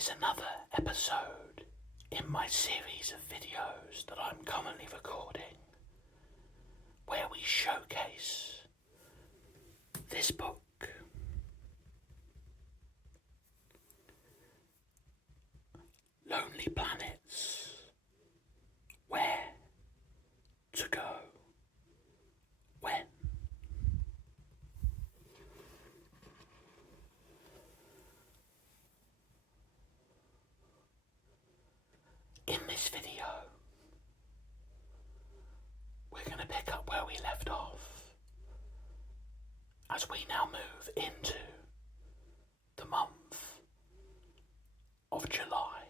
is another episode in my series of videos that I'm currently recording, where we showcase this book, Lonely Planets, Where to Go When. In this video, we're going to pick up where we left off as we now move into the month of July.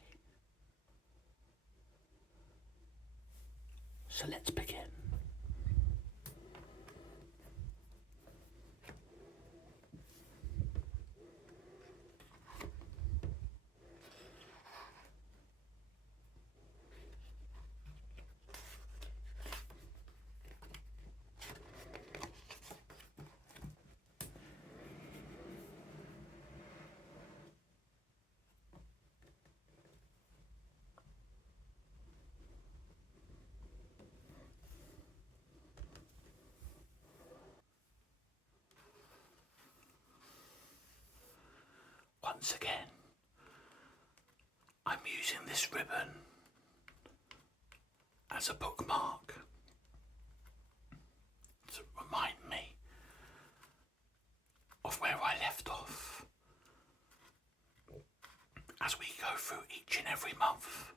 So let's begin. Once again, I'm using this ribbon as a bookmark to remind me of where I left off as we go through each and every month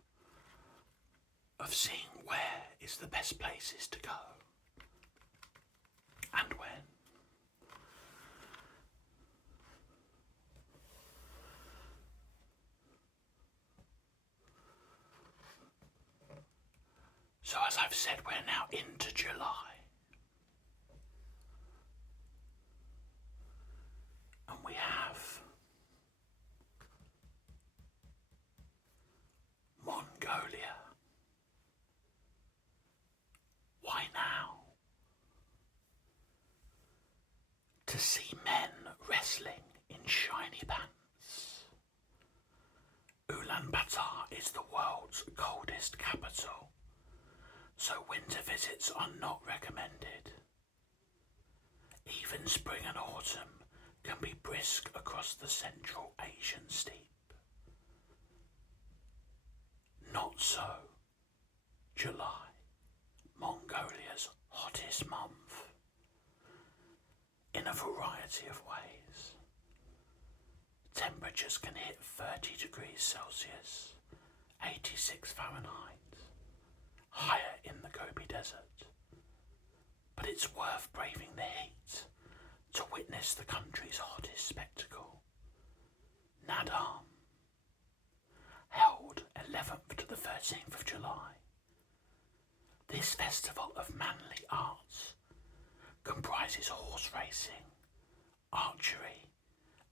of seeing where is the best places to go and when. So as I've said, we're now into July. And we have Mongolia. Why now? To see men wrestling in shiny pants. Ulaanbaatar is the world's coldest capital, so winter visits are not recommended. Even spring and autumn can be brisk across the Central Asian steppe. Not so July, Mongolia's hottest month, in a variety of ways. Temperatures can hit 30 degrees Celsius, 86 Fahrenheit, higher in the Gobi Desert. But it's worth braving the heat to witness the country's hottest spectacle, Naadam, held 11th to the 13th of July. This festival of manly arts comprises horse racing, archery,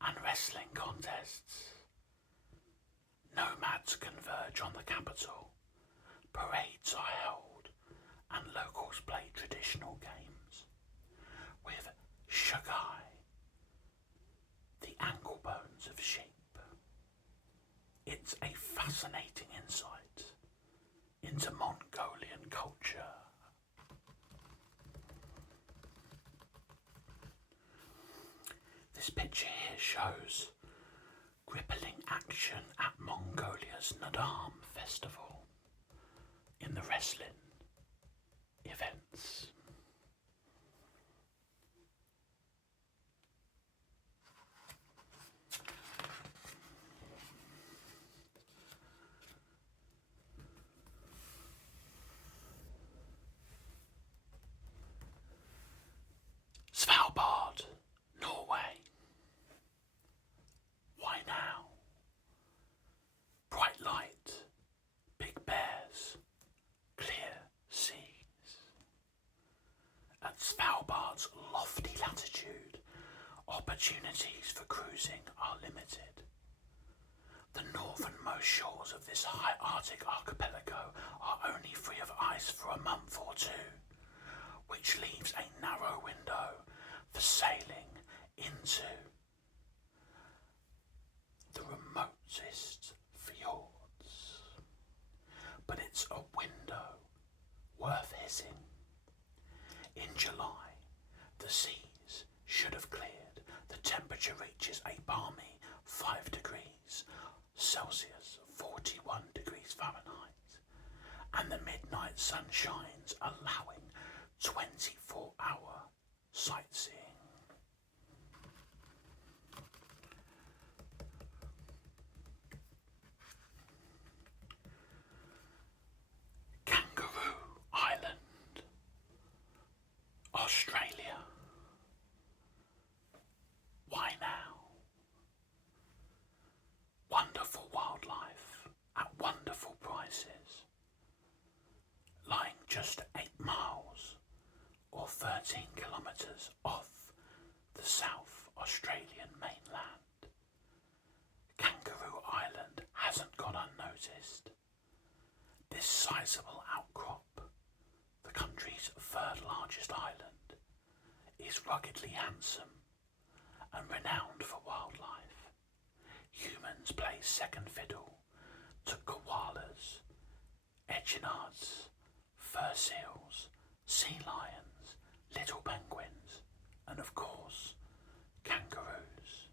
and wrestling contests. Nomads converge on the capital, parades are held, and locals play traditional games with shagai, the ankle bones of sheep. It's a fascinating insight into Mongolian culture. This picture here shows crippling action at Mongolia's Naadam festival in the wrestling events. Svalbard, Norway. Why now? Bright light, big bears, clear seas. At Svalbard's lofty latitude, opportunities for cruising are limited. The northernmost shores of this high Arctic archipelago are only free of ice for a month or two, which leaves a narrow window for sailing into the remotest night sun shines, allowing 24-hour sightseeing. Kangaroo Island, Australia. Why now? Wonderful wildlife at wonderful prices. Lying just 8 miles or 13 kilometres off the South Australian mainland, Kangaroo Island hasn't gone unnoticed. This sizable outcrop, the country's third largest island, is ruggedly handsome and renowned for wildlife. Humans play second fiddle to koalas, echinards, fur seals, sea lions, little penguins, and of course, kangaroos.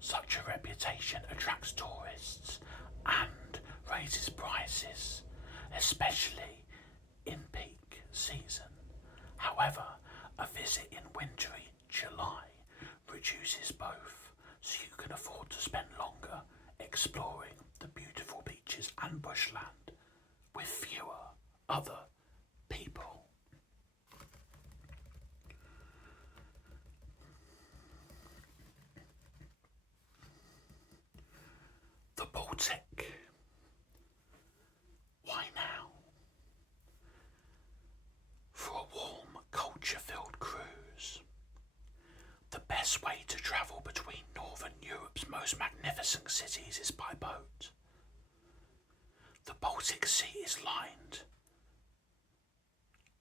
Such a reputation attracts tourists and raises prices, especially in peak season. However, a visit in wintry July reduces both, so you can afford to spend longer exploring the beautiful beaches and bushland with fewer other people. The Baltic. Why now? For a warm, culture-filled cruise. The best way to travel between Northern Europe's most magnificent cities is by boat. The Baltic Sea is lined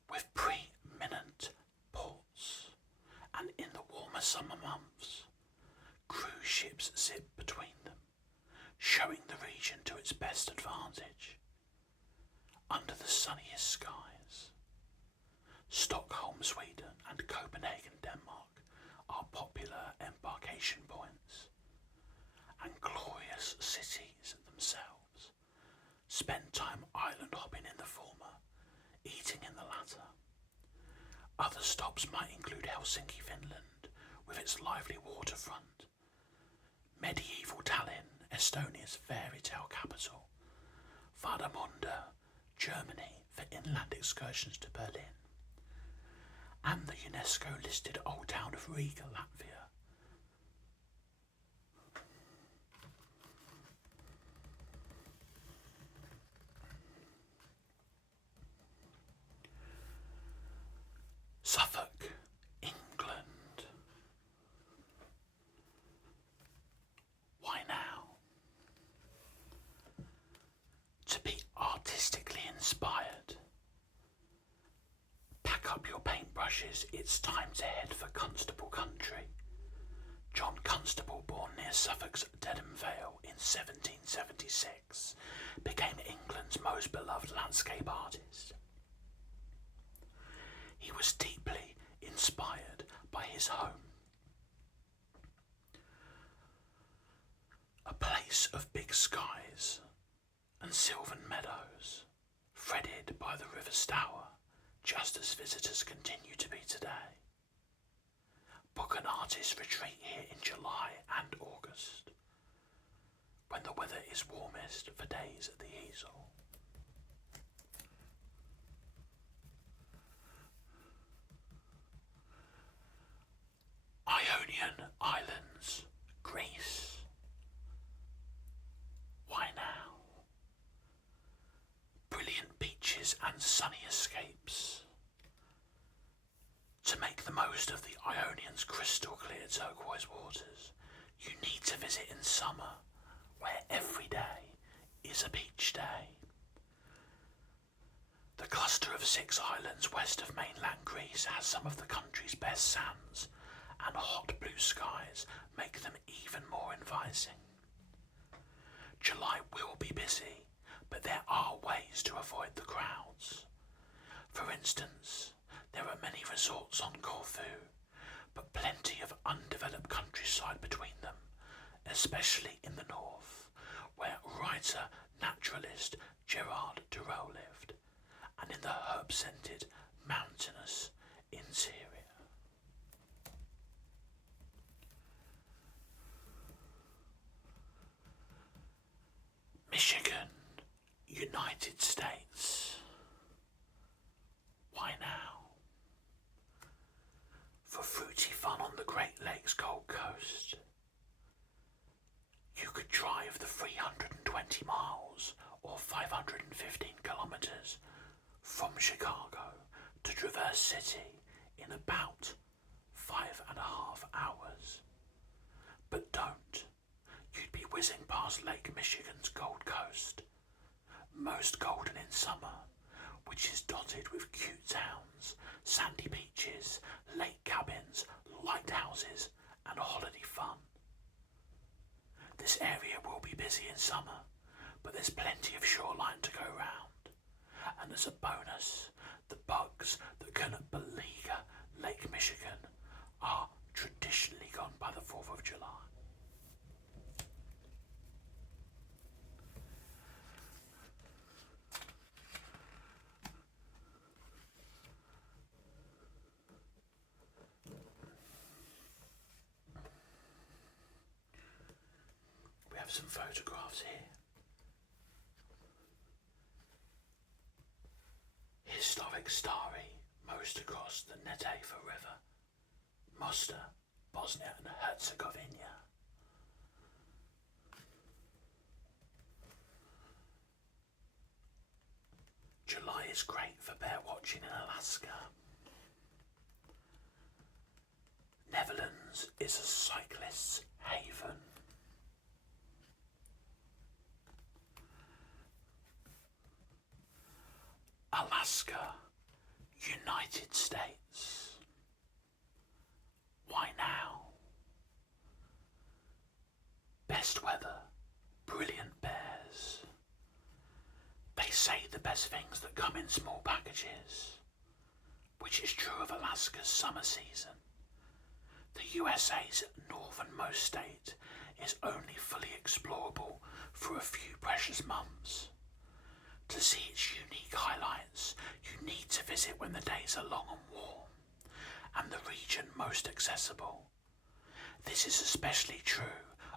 with preeminent ports, and in the warmer summer months, cruise ships zip between them, showing the region to its best advantage. Under the sunniest skies, Stockholm, Sweden and Copenhagen, Denmark are popular embarkation points, and glorious cities themselves. Spend time island hopping in the former, eating in the latter. Other stops might include Helsinki, Finland, with its lively waterfront, medieval Tallinn, Estonia's fairy tale capital, Warnemünde, Germany, for inland excursions to Berlin, and the UNESCO-listed Old Town of Riga, Latvia. Suffolk, England. Why now? To be artistically inspired. Pack up your paintbrushes, it's time to head for Constable country. John Constable, born near Suffolk's Dedham Vale in 1776, became England's most beloved landscape artist. He was deeply inspired by his home, a place of big skies and sylvan meadows, threaded by the River Stour, just as visitors continue to be today. Book an artist retreat here in July and August, when the weather is warmest for days at the easel. Ionian Islands, Greece. Why now? Brilliant beaches and sunny escapes. To make the most of the Ionian's crystal clear turquoise waters, you need to visit in summer, where every day is a beach day. The cluster of 6 islands west of mainland Greece has some of the country's best sands, and hot blue skies make them even more inviting. July will be busy, but there are ways to avoid the crowds. For instance, there are many resorts on Corfu, but plenty of undeveloped countryside between them, especially in the north, where writer-naturalist Gerard Durrell lived, herb-scented, mountainous interior. Michigan, United States. Why now? For fruity fun on the Great Lakes Gold Coast, you could drive the 320 miles or 515 kilometres from Chicago to Traverse City in about 5.5 hours. But don't. You'd be whizzing past Lake Michigan's Gold Coast, most golden in summer, which is dotted with cute towns, sandy beaches, lake cabins, lighthouses, and holiday fun. This area will be busy in summer, but there's plenty of shoreline to go round. And as a bonus, the bugs that can beleaguer Lake Michigan are traditionally gone by the 4th of July. We have some photographs here. Historic Stari, most across the Neretva River. Mostar, Bosnia and Herzegovina. July is great for bear watching in Alaska. Netherlands is a cyclist's haven. Alaska, United States. Why now? Best weather, brilliant bears. They say the best things that come in small packages, which is true of Alaska's summer season. The USA's northernmost state is only fully explorable for a few precious months. To see its unique highlights, you need to visit when the days are long and warm, and the region most accessible. This is especially true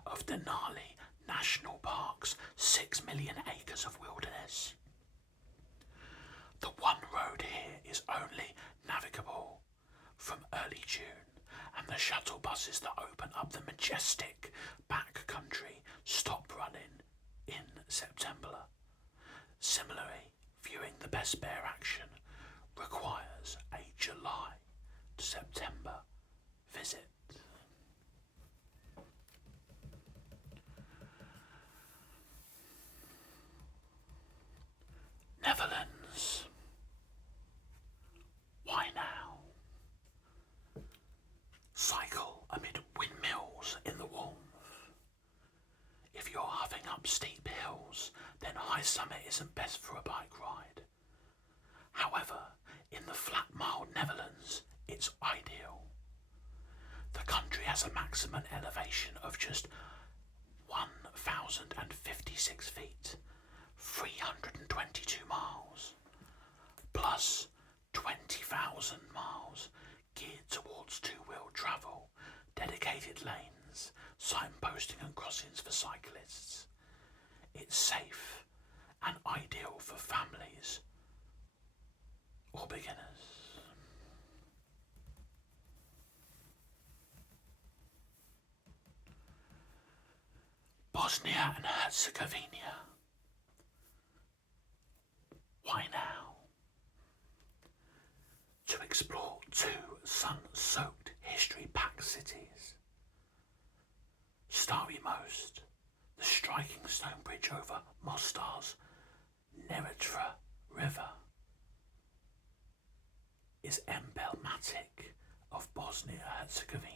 of Denali National Park's 6 million acres of wilderness. The one road here is only navigable from early June, and the shuttle buses that open up the majestic back country stop running in September. Similarly, viewing the best bear action requires a July to September visit. Netherlands. Why now? Cycle amid windmills in the warmth. If you're huffing up steep hills, then high summit isn't best for a bike ride. However, in the flat, mild Netherlands, it's ideal. The country has a maximum elevation of just 1,056 feet, 322 miles, plus 20,000 miles geared towards two-wheel travel, dedicated lanes, signposting and crossings for cyclists. It's safe and ideal for families or beginners. Bosnia and Herzegovina. Why now? To explore two sun-soaked, history-packed cities. Stari Most, the striking stone bridge over Mostar's Neretva River, is emblematic of Bosnia-Herzegovina.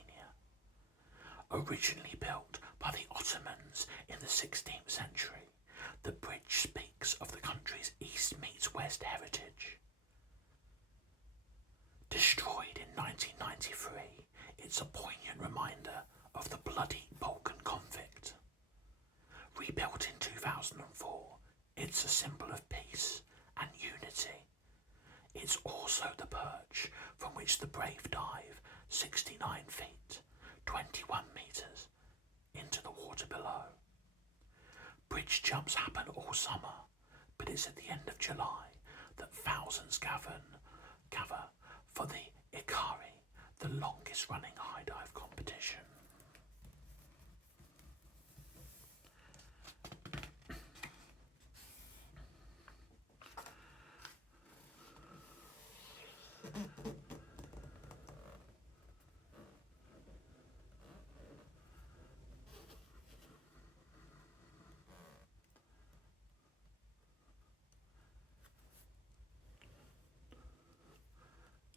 Originally built by the Ottomans in the 16th century, the bridge speaks of the country's east meets west heritage. Destroyed in 1993, it's a poignant reminder of the bloody Balkan conflict. Rebuilt in 2004, it's a symbol of peace and unity. It It's also the perch from which the brave dive 69 feet, 21 metres, into the water below. Bridge jumps happen all summer, but it's at the end of July that thousands gather for the Ikari, the longest running high dive competition.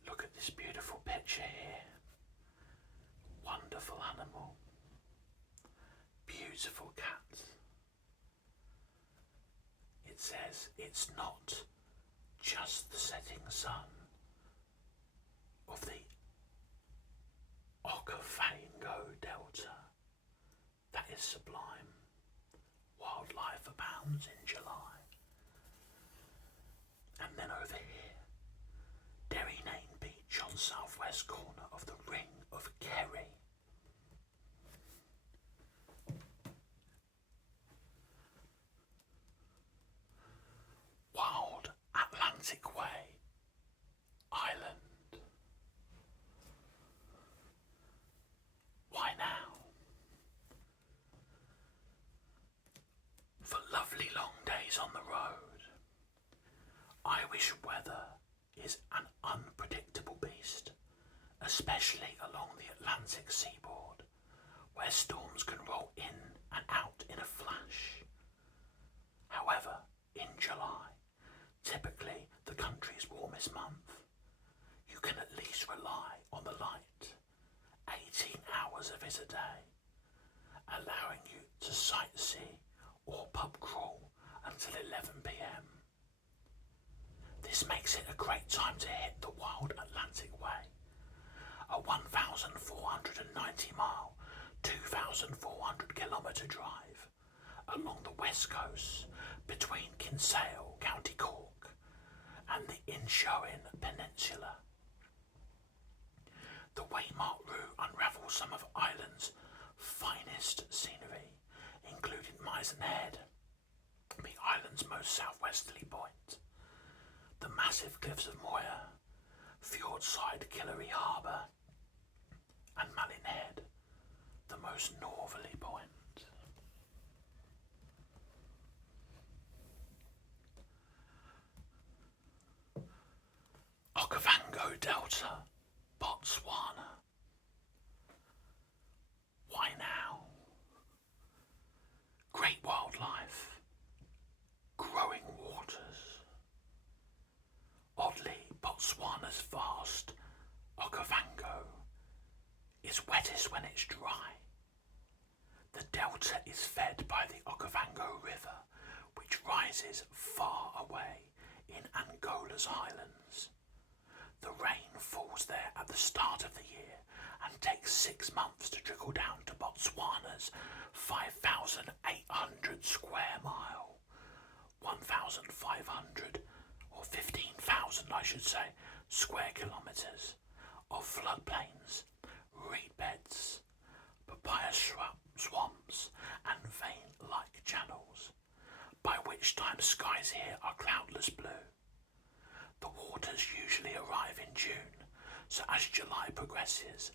Look at this beautiful picture here. Wonderful animal. Beautiful cat. It says it's not just the setting sun of the Okavango Delta that is sublime. Wildlife abounds in July. And then over here, Derrynane Beach on southwest corner of the Ring of Kerry. Wild Atlantic Way Island. Why now? For lovely long days on the road. Irish weather is an unpredictable beast, especially along the Atlantic seaboard, where storms can roll in and out in a flash. However, in July, typically the country's warmest month, you can at least rely on the light, 18 hours of it a day, allowing you to sightsee or pub crawl until 11 p.m. This makes it a great time to hit the Wild Atlantic Way, a 1,490 mile, 2,400 kilometre drive along the west coast between Kinsale, County Cork, and the Inishowen Peninsula. The waymarked route unravels some of Ireland's finest scenery, including Mizen Head, the island's most southwesterly point, the massive cliffs of Moher, fjordside Killary Harbour, and Malin Head, the most northerly point. Okavango Delta, Botswana. Why now? Great wildlife, growing waters. Oddly, Botswana's vast Okavango is wettest when it's dry. The delta is fed by the Okavango River, which rises far away in Angola's highlands. The rain falls there at the start of the year and takes 6 months to trickle down to Botswana's 5,800 square mile, 1,500 or 15,000 I should say, square kilometres of floodplains, reed beds, papaya swamps and vein-like channels, by which time skies here are cloudless blue. The waters usually arrive in June, so as July progresses,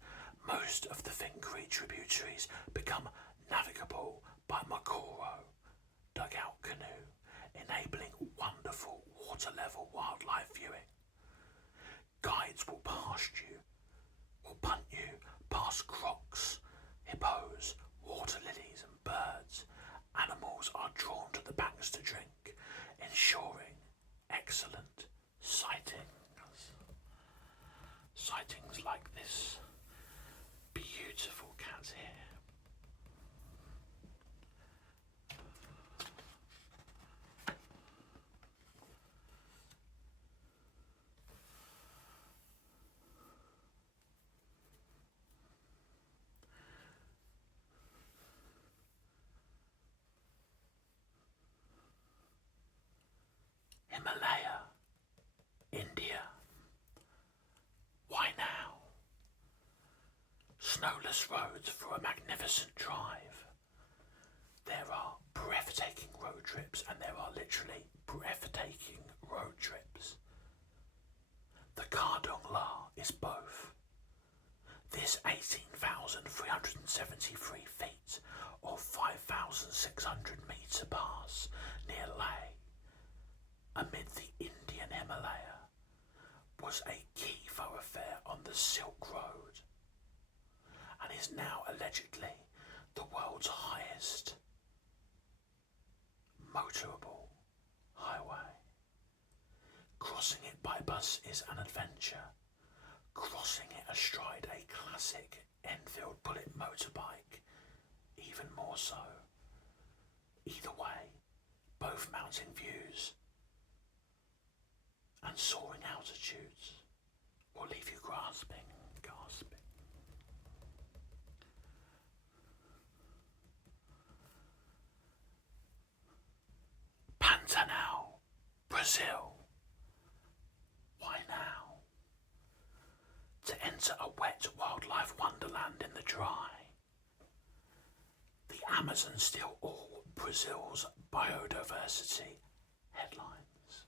most of the Fincree tributaries become navigable by Makoro dugout canoe, enabling wonderful water-level wildlife viewing. Guides will punt you past crocs, hippos, water lilies and birds. Animals are drawn to the banks to drink, ensuring excellent sightings. Sightings like this beautiful cat here. Himalaya, India. endless roads for a magnificent drive. There are breathtaking road trips, and there are literally breathtaking road trips. The Cardon La is both. This 18,373 feet or 5,600 metre pass near Leh, amid the Indian Himalaya, was a key thoroughfare on the Silk Road and is now allegedly the world's highest motorable highway. Crossing it by bus is an adventure. Crossing it astride a classic Enfield Bullet motorbike, even more so. Either way, both mountain views and soaring altitudes will leave you gasping. Pantanal, Brazil. Why now? To enter a wet wildlife wonderland in the dry. The Amazon still all Brazil's biodiversity headlines,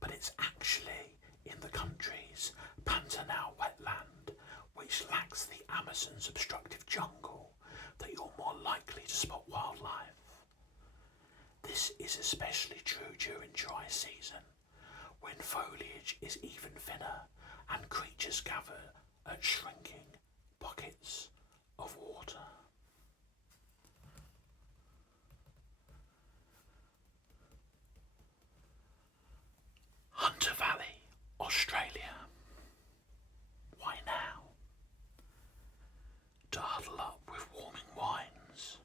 but it's actually in the country's Pantanal wetland, which lacks the Amazon's obstructive jungle, that you're more likely to spot wildlife. This is especially true during dry season, when foliage is even thinner and creatures gather at shrinking pockets of water. Hunter Valley, Australia. Why now? To huddle up with warming wines,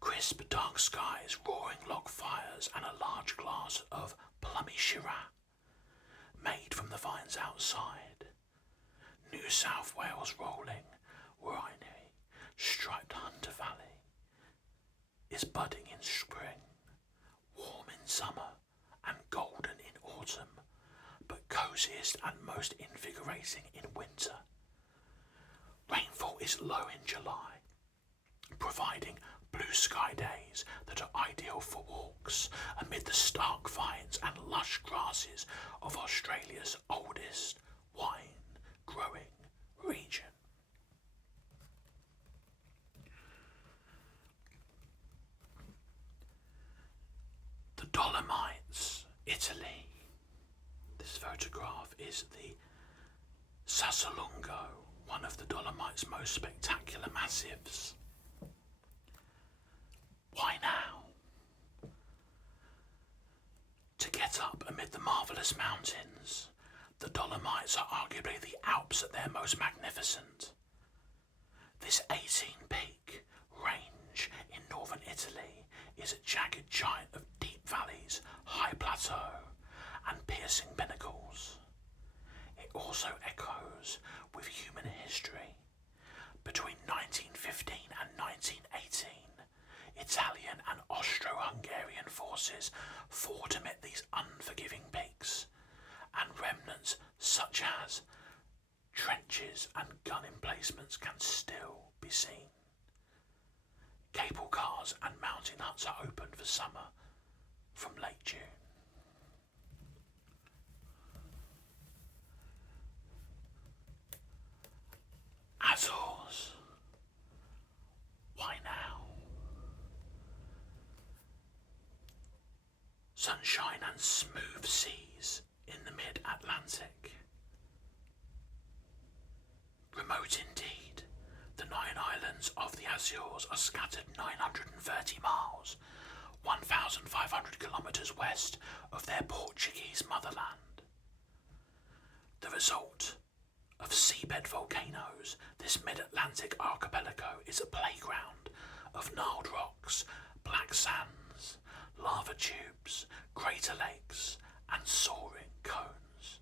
crisp dark skies, roaring log fires, and a large glass of plummy Shiraz, made from the vines outside. New South Wales rolling, winey, striped Hunter Valley is budding in spring, warm in summer, and golden in autumn, but cosiest and most invigorating in winter. Rainfall is low in July, providing blue sky days that are ideal for walks amid the stark vines and lush grasses of Australia's oldest wine-growing region. The Dolomites, Italy. This photograph is the Sassolungo, one of the Dolomites' most spectacular massifs. Why now? To get up amid the marvellous mountains, the Dolomites are arguably the Alps at their most magnificent. This 18-peak range in northern Italy is a jagged giant of deep valleys, high plateau, and piercing pinnacles. It also echoes with human history. Between 1915 and 1918, Italian and Austro-Hungarian forces fought amid these unforgiving peaks, and remnants such as trenches and gun emplacements can still be seen. Cable cars and mountain huts are open for summer from late June. Azores. Why now? Sunshine and smooth seas in the mid-Atlantic. Remote indeed, the 9 islands of the Azores are scattered 930 miles, 1,500 kilometres west of their Portuguese motherland. The result of seabed volcanoes, this mid-Atlantic archipelago is a playground of gnarled rocks, black sands, lava tubes, crater lakes, and soaring cones.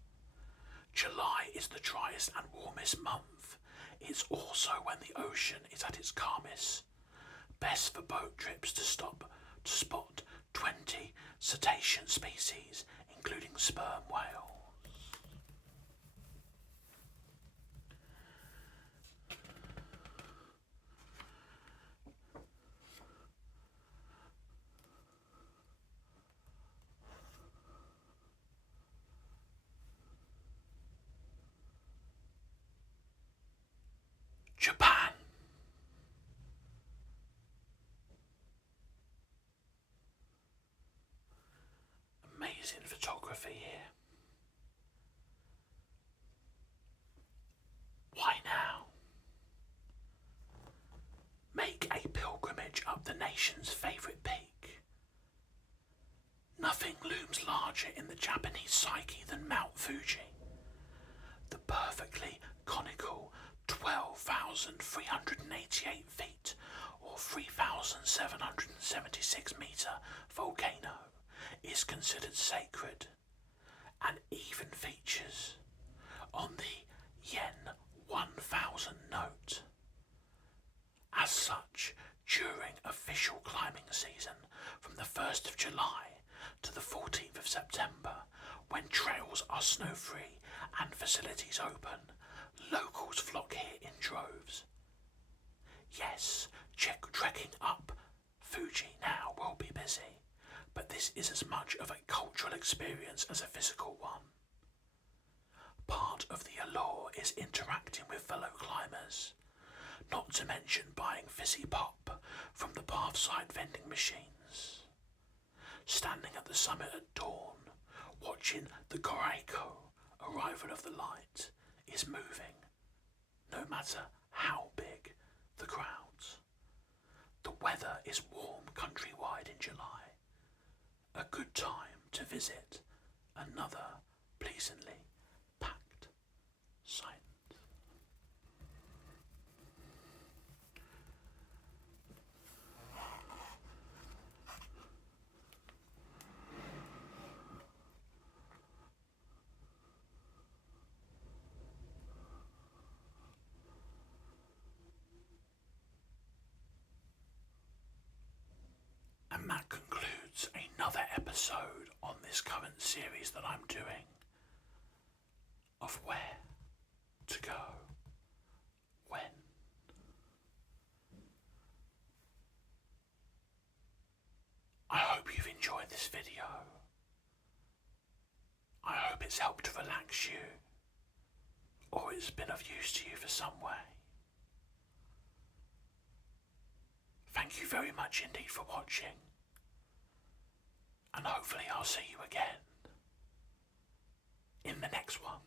July is the driest and warmest month. It's also when the ocean is at its calmest. Best for boat trips to spot 20 cetacean species, including sperm whales. Japan. Amazing photography here. Why now? Make a pilgrimage up the nation's favourite peak. Nothing looms larger in the Japanese psyche than Mount Fuji. The perfectly conical 12,388 feet or 3,776 metre volcano is considered sacred and even features on the Yen 1000 note. As such, during official climbing season from the 1st of July to the 14th of September, when trails are snow-free and facilities open, locals flock here in droves. Yes, trekking up Fuji now will be busy, but this is as much of a cultural experience as a physical one. Part of the allure is interacting with fellow climbers, not to mention buying fizzy pop from the pathside vending machines. Standing at the summit at dawn, watching the Goraiko, arrival of the light, is moving, no matter how big the crowds. The weather is warm countrywide in July, a good time to visit another pleasantly packed site. And that concludes another episode on this current series that I'm doing of where to go, when. I hope you've enjoyed this video. I hope it's helped to relax you, or it's been of use to you for some way. Thank you very much indeed for watching, and hopefully I'll see you again in the next one.